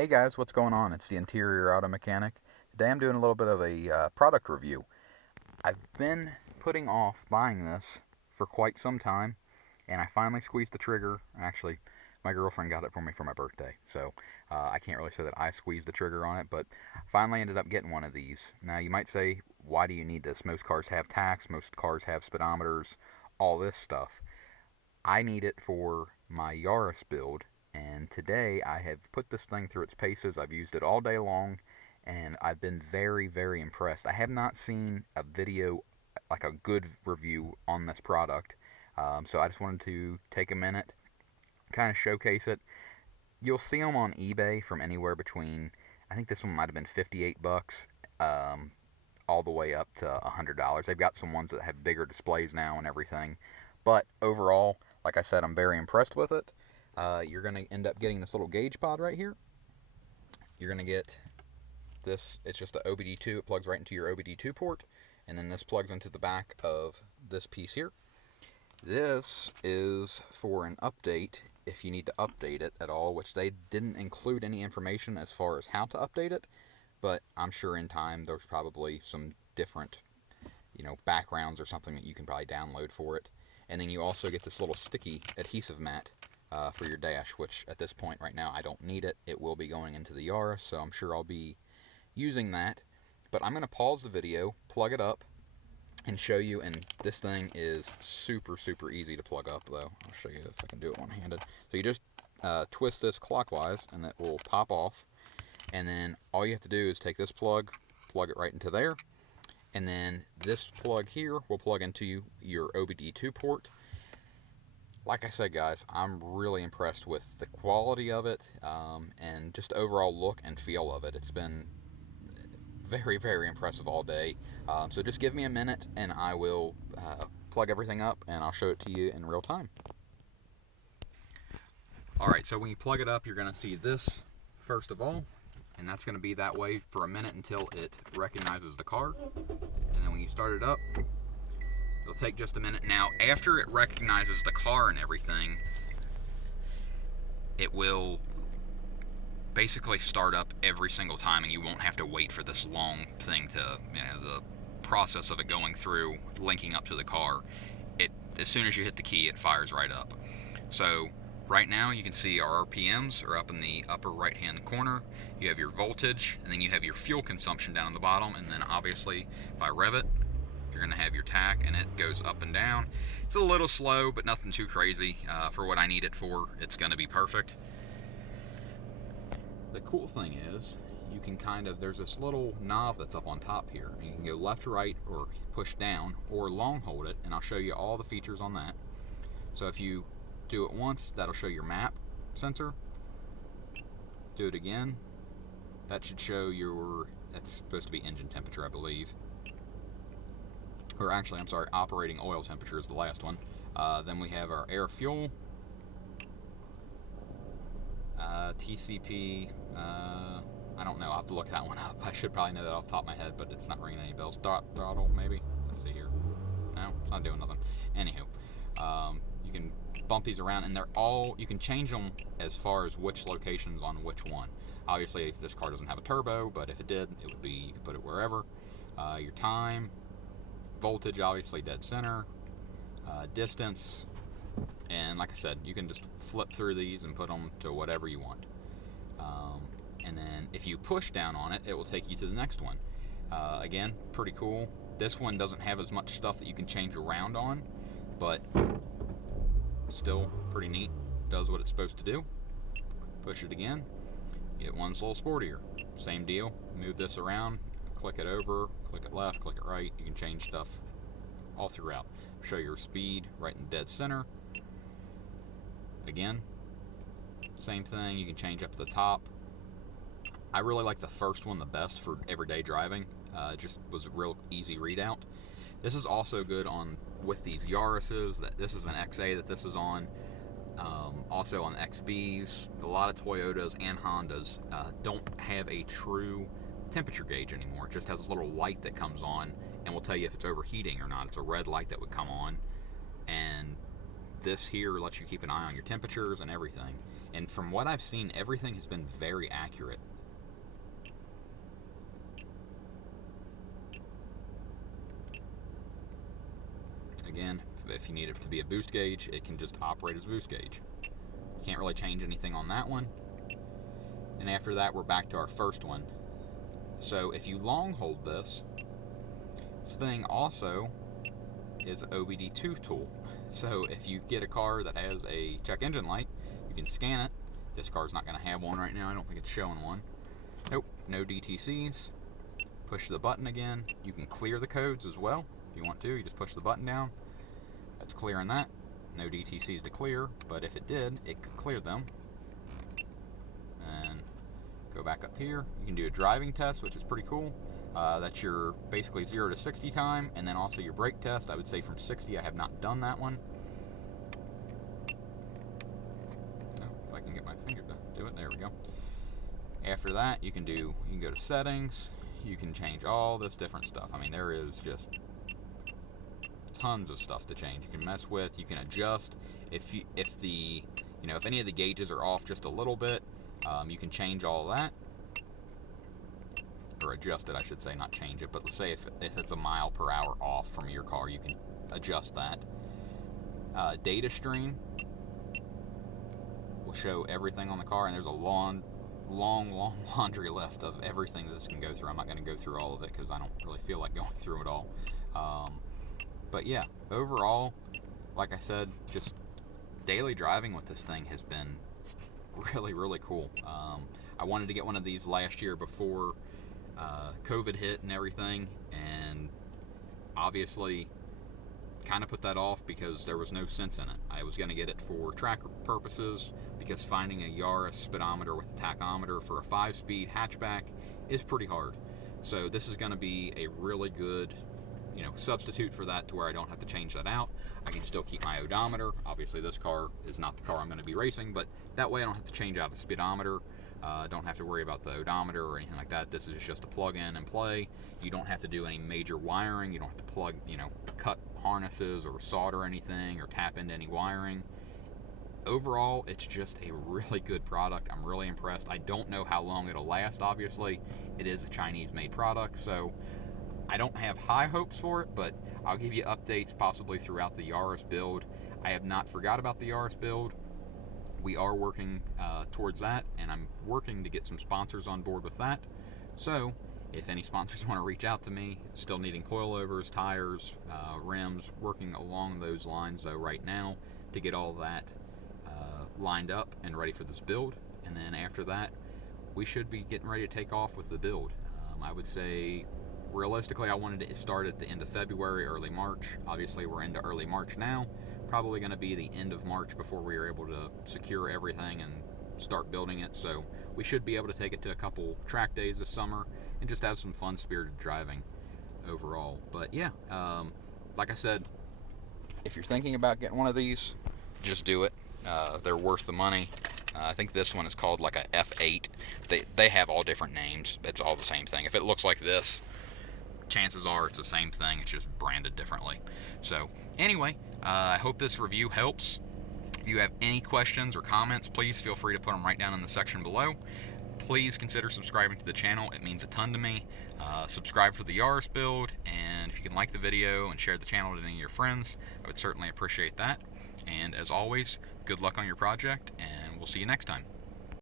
Hey guys, what's going on? It's the Interior Auto Mechanic. Today I'm doing a little bit of a product review. I've been putting off buying this for quite some time, and I finally squeezed the trigger. Actually, my girlfriend got it for me for my birthday, so I can't really say that I squeezed the trigger on it, but finally ended up getting one of these. Now you might say, why do you need this? Most cars have tachs, most cars have speedometers, all this stuff. I need it for my Yaris build, and today I have put this thing through its paces. I've used it all day long, and I've been very, very impressed. I have not seen a video, like a good review on this product, so I just wanted to take a minute, kind of showcase it. You'll see them on eBay from anywhere between, I think this one might have been 58 bucks, all the way up to $100. They've got some ones that have bigger displays now and everything. But overall, like I said, I'm very impressed with it. You're going to end up getting this little gauge pod right here. You're going to get this. It's just the OBD2. It plugs right into your OBD2 port. And then this plugs into the back of this piece here. This is for an update if you need to update it at all, which they didn't include any information as far as how to update it. But I'm sure in time there's probably some different, backgrounds or something that you can probably download for it. And then you also get this little sticky adhesive mat for your dash, which at this point right now I don't need it. It will be going into the Yaris, so I'm sure I'll be using that. But I'm going to pause the video, plug it up, and show you. And this thing is super, super easy to plug up, though. I'll show you if I can do it one-handed. So you just twist this clockwise, and it will pop off. And then all you have to do is take this plug it right into there, and then this plug here will plug into your OBD2 port. Like I said, guys, I'm really impressed with the quality of it, and just overall look and feel of it. It's been very, very impressive all day. So just give me a minute, and I will plug everything up, and I'll show it to you in real time. Alright, so when you plug it up, you're going to see this first of all. And that's going to be that way for a minute until it recognizes the car. And then when you start it up, it'll take just a minute. Now, after it recognizes the car and everything, it will basically start up every single time, and you won't have to wait for this long thing to, the process of it going through, linking up to the car. As soon as you hit the key, it fires right up. So right now you can see our RPMs are up in the upper right hand corner. You have your voltage, and then you have your fuel consumption down on the bottom, and then obviously if I rev it, you're going to have your tach, and it goes up and down. It's a little slow, but nothing too crazy. For what I need it for, it's going to be perfect. The cool thing is, you can there's this little knob that's up on top here, and you can go left to right, or push down, or long hold it, and I'll show you all the features on that. So if you do it once, that'll show your map sensor. Do it again, that should show that's supposed to be engine temperature, I believe. Or actually, I'm sorry, operating oil temperature is the last one. Then we have our air fuel, TCP, I don't know, I'll have to look that one up. I should probably know that off the top of my head, but it's not ringing any bells. Throttle, maybe? Let's see here. No, it's not doing nothing. Anywho, you can bump these around, and you can change them as far as which locations on which one. Obviously, if this car doesn't have a turbo, but if it did, it would be, you could put it wherever. Your time, voltage, obviously dead center, distance, and like I said, you can just flip through these and put them to whatever you want. And then if you push down on it, it will take you to the next one. Again, pretty cool. This one doesn't have as much stuff that you can change around on, but still pretty neat. Does what it's supposed to do. Push it again, get one a little sportier. Same deal, move this around, click it over, click it left, click it right. You can change stuff all throughout. Show your speed right in dead center. Again, same thing, you can change up at the top. I really like the first one the best for everyday driving. It just was a real easy readout. This is also good with these Yarises. This is an XA that this is on. Also on XBs. A lot of Toyotas and Hondas don't have a true temperature gauge anymore. It just has this little light that comes on and will tell you if it's overheating or not. It's a red light that would come on, and this here lets you keep an eye on your temperatures and everything. And from what I've seen, everything has been very accurate. Again, if you need it to be a boost gauge, it can just operate as boost gauge. You can't really change anything on that one. And after that, we're back to our first one. So if you long hold this thing also is an OBD2 tool. So if you get a car that has a check engine light, you can scan it. This car's not going to have one right now. I don't think it's showing one. Nope, no DTCs. Push the button again. You can clear the codes as well. If you want to, you just push the button down. That's clearing that. No DTCs to clear, but if it did, it could clear them. And go back up here. You can do a driving test, which is pretty cool. That's your basically 0 to 60 time, and then also your brake test. I would say from 60. I have not done that one. Oh, if I can get my finger to do it, there we go. After that, you can go to settings. You can change all this different stuff. I mean, there is just tons of stuff to change. You can mess with. You can adjust. If any of the gauges are off just a little bit, you can change all that. Or adjust it, I should say, not change it. But let's say if it's a mile per hour off from your car, you can adjust that. Data stream will show everything on the car, and there's a long laundry list of everything that this can go through. I'm not going to go through all of it because I don't really feel like going through it all. But yeah, overall, like I said, just daily driving with this thing has been really, really cool. I wanted to get one of these last year before COVID hit and everything, and obviously kind of put that off because there was no sense in it. I was going to get it for track purposes because finding a Yaris speedometer with a tachometer for a 5-speed hatchback is pretty hard. So this is going to be a really good substitute for that, to where I don't have to change that out. I can still keep my odometer. Obviously this car is not the car I'm going to be racing, but that way I don't have to change out a speedometer. Don't have to worry about the odometer or anything like that. This is just a plug in and play. You don't have to do any major wiring. You don't have to plug, cut harnesses or solder anything or tap into any wiring. Overall, it's just a really good product. I'm really impressed. I don't know how long it'll last, obviously. It is a Chinese-made product, so I don't have high hopes for it, but I'll give you updates possibly throughout the Yaris build. I have not forgot about the Yaris build. We are working towards that, and I'm working to get some sponsors on board with that. So if any sponsors want to reach out to me, still needing coilovers, tires, rims, working along those lines though right now to get all that lined up and ready for this build. And then after that, we should be getting ready to take off with the build. I would say realistically I wanted it start at the end of February, early March. Obviously we're into early March now. Probably going to be the end of March before we are able to secure everything and start building it. So we should be able to take it to a couple track days this summer and just have some fun spirited driving overall. But yeah, like I said, if you're thinking about getting one of these, just do it. They're worth the money. I think this one is called like a F8. They have all different names. It's all the same thing. If it looks like this, chances are it's the same thing. It's just branded differently. So anyway, I hope this review helps. If you have any questions or comments, please feel free to put them right down in the section below. Please consider subscribing to the channel. It means a ton to me. Subscribe for the Yaris build, and if you can like the video and share the channel with any of your friends, I would certainly appreciate that. And as always, good luck on your project, and we'll see you next time.